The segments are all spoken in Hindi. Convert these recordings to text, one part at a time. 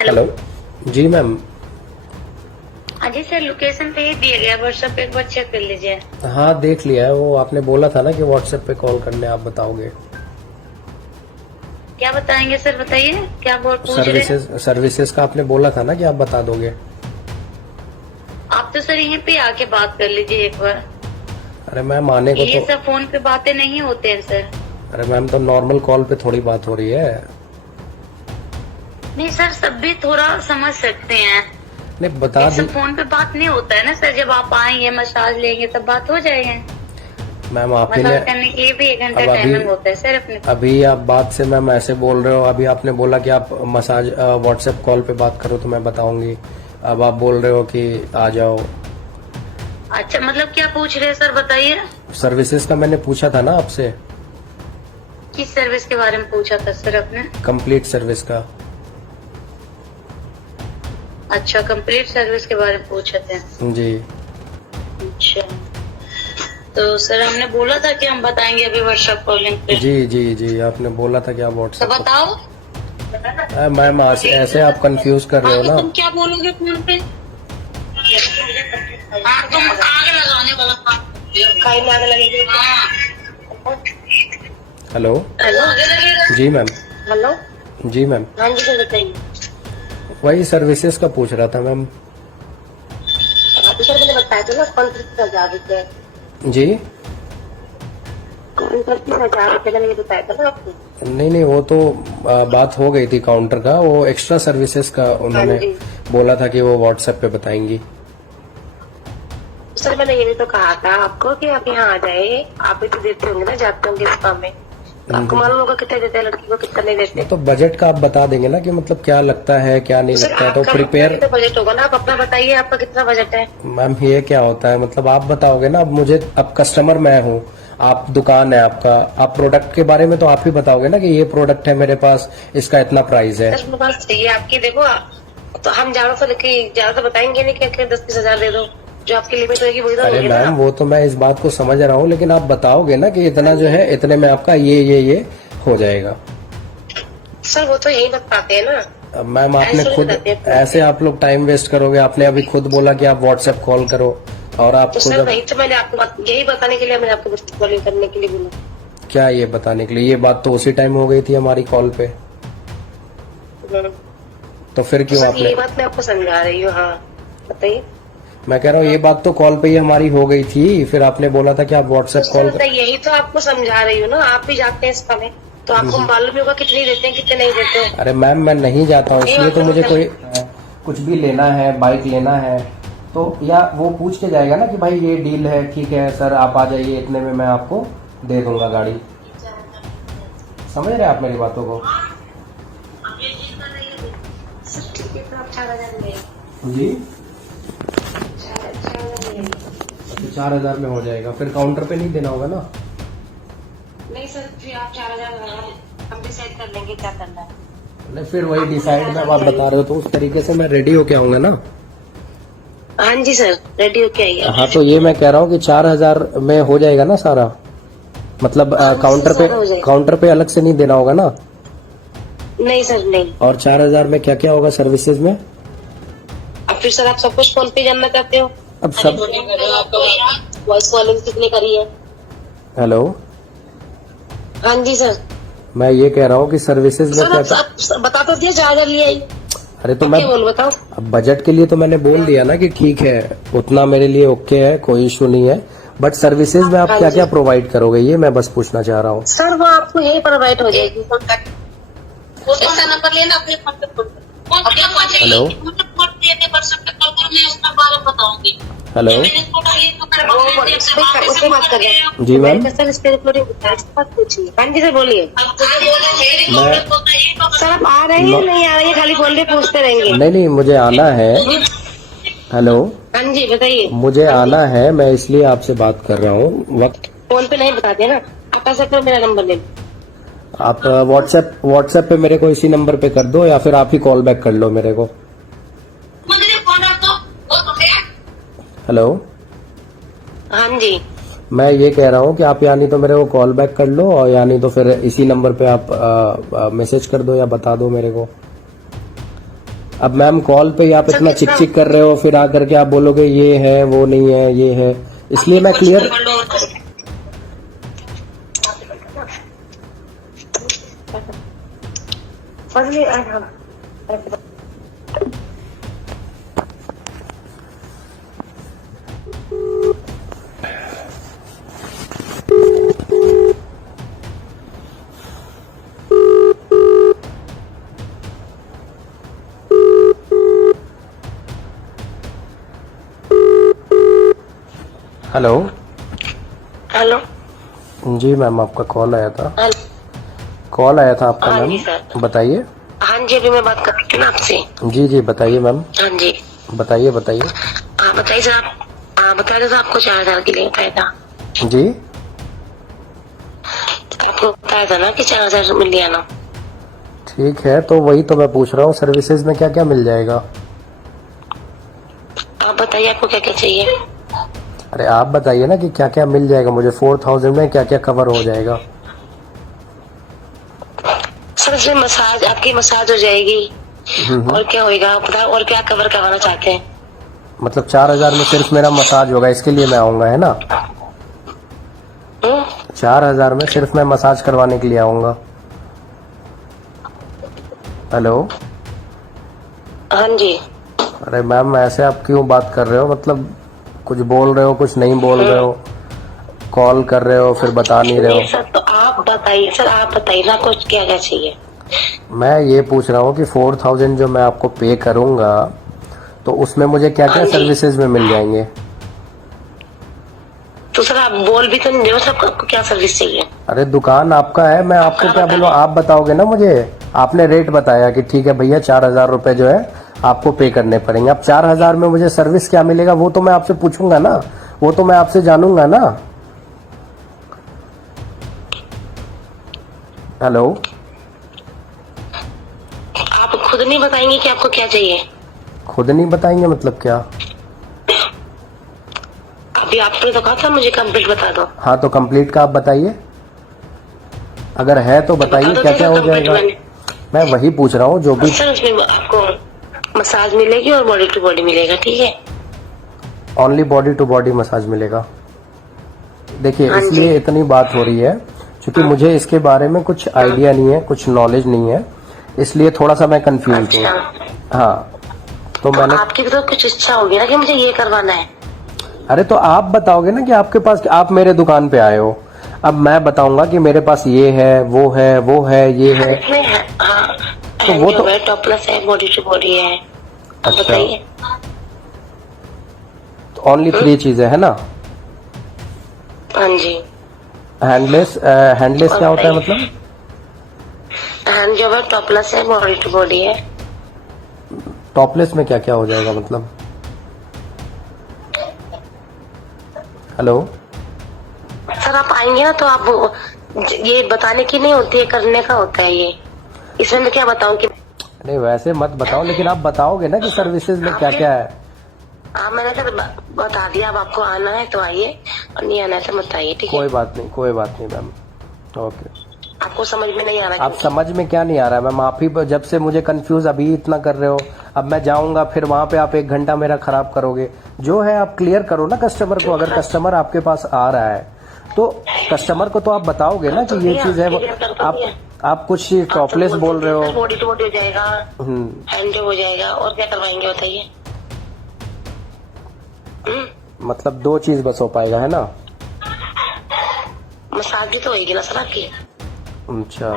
हेलो। जी मैम। हाँ जी सर, लोकेशन पे ही दिया गया, व्हाट्सएप पे एक बार चेक कर लीजिए। हाँ देख लिया है, वो आपने बोला था ना कि व्हाट्सएप पे कॉल करने आप बताओगे। क्या बताएंगे सर, बताइए क्या बोल पूछ रहे हैं। सर्विसेज का आपने बोला था ना कि आप बता दोगे। आप तो सर यहीं पे आके बात कर लीजिए एक बार। अरे मैम आने को ये तो, सब फोन पे बातें नहीं होते हैं सर। अरे मैम तो नॉर्मल कॉल पे थोड़ी बात हो रही है। नहीं सर, सब भी थोड़ा समझ सकते हैं। नहीं बता ये दी सब फोन पे बात नहीं होता है ना सर, जब आप आएंगे मसाज लेंगे तब बात हो जाएगी। मैम। आप ही ने मसाज करने के लिए भी 1 घंटा अब टाइमिंग होता है सर अपने। अभी आप बात से मैम ऐसे बोल रहे हो। अभी आपने बोला कि आप मसाज व्हाट्सएप कॉल पे बात करो तो मैं बताऊंगी। अब आप बोल रहे हो कि आ जाओ। अच्छा, मतलब क्या पूछ रहे हैं सर, बताइए। सर्विसेज का मैंने पूछा था ना आपसे, किस सर्विस के बारे में पूछा था सर आपने। कंप्लीट सर्विस का। अच्छा, कंप्लीट सर्विस के बारे में पूछे थे। जी। अच्छा, तो सर हमने बोला था कि हम बताएंगे अभी व्हाट्सएप कॉलिंग पे। जी जी जी, आपने बोला था कि आप तो व्हाट्सएप बताओ। मैम ऐसे आप कंफ्यूज कर रहे हो हाँ, तो ना। तुम क्या बोलोगे फोन पे। हाँ, तुम आग लगाने वाला काम कहीं में आग लगेगी। हाँ। हेलो। हेलो। जी मैम। हेलो। जी मैम। हाँ जी सर, बताइए। वही सर्विसेज का पूछ रहा था मैम। हाँ, तो सर मैंने बताया था ना, ₹35,000। जी। ₹35,000 मैंने बताया था ना आपको। नहीं नहीं, वो तो बात हो गई थी काउंटर का। वो एक्स्ट्रा सर्विसेज का उन्होंने हाँ जी। बोला था कि वो व्हाट्सएप पे बताएंगी। सर मैंने यही तो कहा था आपको कि आप यहाँ आ जाए। आप भी तो देते होंगे ना, जाते होंगे इस काम में, तो आपको मालूम होगा कितने देते हैं लड़की को, कितना नहीं देते। तो बजट का आप बता देंगे ना कि मतलब क्या लगता है क्या नहीं तो सर लगता है, तो आपका प्रिपेयर। तो बजट होगा ना, आप अपना बताइए आपका कितना बजट है। मैम ये क्या होता है, मतलब आप बताओगे ना। अब मुझे, अब कस्टमर मैं हूँ, आप दुकान है आपका, आप प्रोडक्ट के बारे में तो आप ही बताओगे ना कि ये प्रोडक्ट है मेरे पास, इसका इतना प्राइस है। सर मेरे पास चाहिए आपकी, देखो तो हम ज्यादा तो बताएंगे नहीं कि 10-20 हजार दे दो। जो आपकी लिमिट होगी वही तो अरे होगी ना। मैम वो तो मैं इस बात को समझ रहा हूँ, लेकिन आप बताओगे ना कि इतना जो है इतने में आपका ये हो जाएगा। सर वो तो यही बताते हैं ना। अब मैम आपने ऐसे खुद, बताते हैं। ऐसे आप लोग टाइम वेस्ट करोगे। आपने अभी खुद बोला कि आप व्हाट्सएप कॉल करो, और आप तो खुद सर वही तो मैंने आपको यही बताने के लिए मैंने आपको कॉलिंग करने के लिए बोला। क्या ये बताने के लिए? ये बात तो उसी टाइम हो गई थी हमारी कॉल पे, तो फिर तो क्यों सर आपने। यही बात मैं आपको समझा रही हूँ। हाँ बताइए। मैं कह रहा हूँ ये बात तो कॉल पे ही हमारी हो गई थी, फिर आपने बोला था कि आप व्हाट्सएप तो कॉल सर यही तो आपको समझा रही हूँ ना, आप भी जाते हैं इस काम में, तो आपको मालूम ही होगा कितनी देते हैं कितने नहीं देते हैं। अरे मैम मैं नहीं जाता हूँ, ये इसलिए तो आपको मुझे कोई मतलब कुछ भी लेना है, बाइक लेना है तो, या वो पूछ के जाएगा ना कि भाई ये डील है, ठीक है सर आप आ जाइए, इतने में मैं आपको दे दूंगा गाड़ी। समझ रहे हैं आप मेरी बातों को? सर ठीक है, तो आप 4,000 में जी। 4,000 में हो जाएगा, फिर काउंटर पे नहीं देना होगा ना। नहीं सर, फिर आप 4,000 हम डिसाइड कर लेंगे क्या करना है। नहीं फिर वही डिसाइड में आप बता रहे हो तो उस तरीके से मैं रेडी होके आऊंगा ना। हाँ जी सर, रेडी होके आइए। हाँ तो ये मैं कह रहा हूँ कि 4,000 में हो जाएगा ना सारा, मतलब काउंटर पे अलग से नहीं देना होगा ना। नहीं सर नहीं। और 4,000 में क्या क्या होगा सर्विसेज में? अब फिर सर आप सब कुछ फोन पे जानना चाहते हो। अब सब। वॉइस कॉलिंग कितनी करी है। हेलो। हाँ जी सर। मैं ये कह रहा हूँ कि सर्विसेज में सर क्या क्या। आप बता तो दिया 4,000 लिए आई। अरे तो मैं, बोल बताओ। अब बजट के लिए तो मैंने बोल दिया ना कि ठीक है, उतना मेरे लिए ओके है, कोई इशू नहीं है। बट सर्विसेज में आप हाँ क्या जी। क्या प्रोवाइड करोगे, ये मैं बस पूछना चाह रहा हूँ। सर वो आपको यही प्रोवाइड हो जाएगी। उसका नंबर लेना अपने फोन पे फोन कर। हेलो। हेलो। उससे बात करें। जी मैम। सर इस पे रिकॉर्डिंग पूछिए। हाँ जी सर बोलिए। सर आप आ रहे हैं या नहीं आ रहे हैं, खाली फोन पे पूछते रहेंगे। नहीं नहीं, मुझे आना है। हेलो। हाँ जी बताइए। मुझे आना है, मैं इसलिए आपसे बात कर रहा हूँ। वक्त फोन पे नहीं बताते ना, आप ऐसा करो मेरा नंबर ले लो। आप व्हाट्सएप पे मेरे को इसी नंबर पे कर दो, या फिर आप ही कॉल बैक कर लो मेरे को। हेलो। हाँ जी। मैं ये कह रहा हूँ कि आप या नहीं तो मेरे को कॉल बैक कर लो, और या नहीं तो फिर इसी नंबर पे आप मैसेज कर दो या बता दो मेरे को। अब मैम कॉल पे ही आप इतना चिक चिक कर रहे हो, फिर आकर के आप बोलोगे ये है वो नहीं है ये है, इसलिए मैं क्लियर। हेलो। हेलो। जी मैम, आपका कॉल आया था। हेलो। कॉल आया था आपका हाँ जी मैम, सर। बताइए। हाँ जी, अभी मैं बात कर रही थी ना आपसे। जी जी बताइए मैम, हाँ जी। बताइए बताइए। हाँ बताइए सर आप। हाँ बताया था आपको 4,000 के लिए बताया था। जी आपको बताया था ना कि 4,000 मिल लिया ना। ठीक है, तो वही तो मैं पूछ रहा हूँ, सर्विसेज में क्या क्या मिल जाएगा। आप बताइए आपको क्या क्या चाहिए। अरे आप बताइए ना कि क्या क्या मिल जाएगा मुझे, 4,000 में क्या क्या कवर हो जाएगा। सर इसमें मसाज, आपकी मसाज हो जाएगी। और क्या होएगा आप बताओ, और क्या कवर करवाना चाहते हैं। मतलब 4,000 में सिर्फ मेरा मसाज होगा, इसके लिए मैं आऊँगा, है ना। हम्म? 4,000 में सिर्फ मैं मसाज करवाने के लिए आऊँगा। हेलो। हाँ जी। अरे मैम ऐसे आप क्यों बात कर रहे हो, मतलब कुछ बोल रहे हो कुछ नहीं बोल रहे हो, कॉल कर रहे हो फिर बता नहीं रहे नहीं हो। सर, तो आप बताइए सर, आप बताइए ना कुछ क्या क्या चाहिए। मैं ये पूछ रहा हूँ कि 4,000 जो मैं आपको पे करूँगा, तो उसमें मुझे क्या क्या हाँ जी। सर्विसेज में मिल जाएंगे। तो सर आप बोल भी तो नहीं रहे हो, सब आपको क्या सर्विस चाहिए। अरे दुकान आपका है, मैं आपको क्या बोलूँ, आप बताओगे ना मुझे। आपने रेट बताया कि ठीक है भैया 4,000 रुपए जो है आपको पे करने पड़ेंगे। अब 4,000 में मुझे सर्विस क्या मिलेगा वो तो मैं आपसे पूछूंगा ना, वो तो मैं आपसे जानूंगा ना। हेलो। आप खुद नहीं बताएंगे कि आपको क्या चाहिए। खुद नहीं बताएंगे मतलब क्या। अभी आपने तो कहा था मुझे कंप्लीट बता दो। हाँ तो कंप्लीट का आप बताइए, अगर है तो बताइए बता क्या दो क्या सर हो कंप्लीट जाएगा। मैंने। मैं वही पूछ रहा हूँ जो भी। सर उसमें आपको मसाज मिलेगी और बॉडी टू बॉडी मिलेगा, ठीक है। Only body to body massage मिलेगा। देखिए हाँ जी। इसलिए इतनी बात हो रही है क्योंकि मुझे इसके बारे में कुछ आइडिया नहीं है, कुछ नॉलेज नहीं है, इसलिए थोड़ा सा मैं कंफ्यूज हूँ। अच्छा, हाँ तो तो मैंने। आपकी भी तो कुछ इच्छा होगी ना कि मुझे ये करवाना है। अरे तो आप बताओगे ना कि आपके पास, आप मेरे दुकान पे आए हो, अब मैं बताऊंगा कि मेरे पास ये है वो है वो है ये है। इसमें हाँ, तो वो तो है, टॉपलेस है, बॉडी टू बॉडी है। आप अच्छा, बताइए। तो ओनली 3 चीजें है ना। हाँ जी। हैंडलेस, हैंडलेस और क्या होता है बताइए। मतलब। हैंड जो है टॉपलेस है, बॉडी टू बॉडी है। टॉपलेस में क्या क्या हो जाएगा मतलब। हेलो। सर आप आएंगे ना तो आप ये बताने की नहीं होती है, करने का होता है ये। इसमें मैं क्या बताऊं कि नहीं वैसे मत बताओ, लेकिन आप बताओगे ना कि सर्विसेज में क्या क्या है। हाँ मैंने सर बता दिया। अब आपको आना है तो आइए, और नहीं आना है तो मत आइए, ठीक है। कोई बात नहीं, कोई बात नहीं मैम। ओके। आपको समझ में नहीं आ रहा आप समझ में क्या नहीं आ रहा है मैम, आप ही जब से मुझे कंफ्यूज अभी इतना कर रहे हो, अब मैं जाऊंगा फिर वहां पे आप 1 घंटा मेरा खराब करोगे। जो है आप क्लियर करो ना कस्टमर को, अगर कस्टमर आपके पास आ रहा है तो कस्टमर को तो आप बताओगे ना कि ये चीज है। आप कुछ टॉपलेस बोल रहे हो। बॉडी टू बॉडी हो जाएगा, हैंड हो जाएगा, और क्या करवाएंगे बताइए। मतलब 2 चीज बस हो पाएगा है ना। मसाज भी तो होगी ना सर आपकी। अच्छा,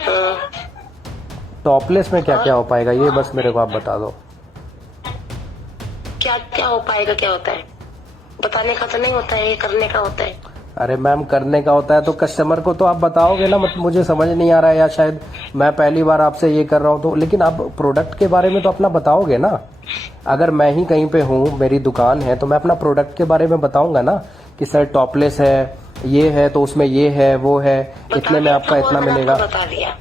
हाँ। टॉपलेस में क्या क्या हो पाएगा ये बस मेरे को आप बता दो। क्या क्या हो पाएगा, क्या होता है बताने का तो नहीं होता है, ये करने का होता है। अरे मैम करने का होता है तो कस्टमर को तो आप बताओगे ना, मतलब मुझे समझ नहीं आ रहा है, या शायद मैं पहली बार आपसे ये कर रहा हूँ तो, लेकिन आप प्रोडक्ट के बारे में तो अपना बताओगे ना। अगर मैं ही कहीं पे हूँ, मेरी दुकान है, तो मैं अपना प्रोडक्ट के बारे में बताऊंगा ना कि सर टॉपलेस है, ये है तो उसमें ये है वो है, इतने में आपका इतना मिलेगा। बता दिया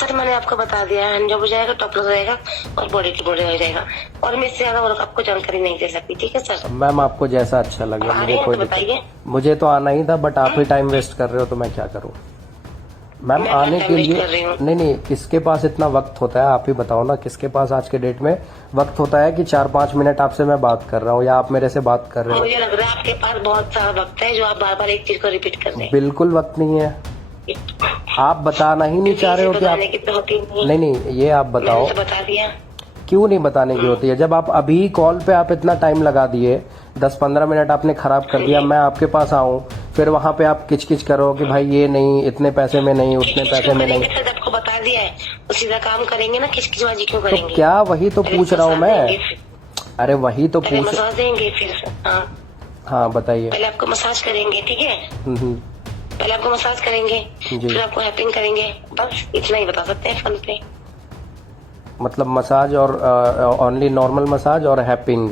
सर, मैंने आपको बता दिया। हैंड जॉब हो जाएगा, टॉपलेस हो जाएगा, और बॉडी टू बॉडी हो जाएगा, और मैं इससे ज्यादा और आपको जानकारी नहीं दे सकती, ठीक है सर। मैम आपको जैसा अच्छा लगे, मुझे कोई बताइए। मुझे तो आना ही था, बट आप ही टाइम वेस्ट कर रहे हो तो मैं क्या करूँ। मैम मैं आने टाइम के वेस्ट लिए कर रही हूँ। नहीं नहीं, किसके पास इतना वक्त होता है, आप ही बताओ ना, किसके पास आज के डेट में वक्त होता है कि 4-5 मिनट आपसे मैं बात कर रहा हूँ या आप मेरे से बात कर रहे हो। मुझे लग रहा है आपके पास बहुत सारा वक्त है जो आप बार बार एक चीज को रिपीट कर रहे बिल्कुल वक्त नहीं है, हैं। आप बताना ही नहीं चाह रहे हो कि आप, बताने की तो होती नहीं। नहीं नहीं, ये आप बताओ मैंने तो बता दिया। क्यों नहीं बताने की होती है, जब आप अभी कॉल पे आप इतना टाइम लगा दिए, 10-15 मिनट आपने खराब कर दिया, मैं आपके पास आऊं, फिर वहां पे आप किचकिच करो कि भाई ये नहीं, इतने पैसे में नहीं, उतने किस पैसे में नहीं। करेंगे? फिर आपको बता दिया है, तो सीधा काम करेंगे ना, किसकिचबाजी क्यों तो करेंगे? क्या, वही तो पहले पूछ रहा हूँ मसाज देंगे मैं, अरे वही तो पहले पूछ, मसाज देंगे फिर हाँ हाँ बताइए। पहले आपको मसाज करेंगे, ठीक है? हम्म, पहले आपको मसाज करेंगे, जी। फिर आपको हैपिंग करेंगे, बस इतना ही बता सकते हैं फोन पे। मतलब मसाज और ओनली नॉर्मल मसाज और हैपिंग।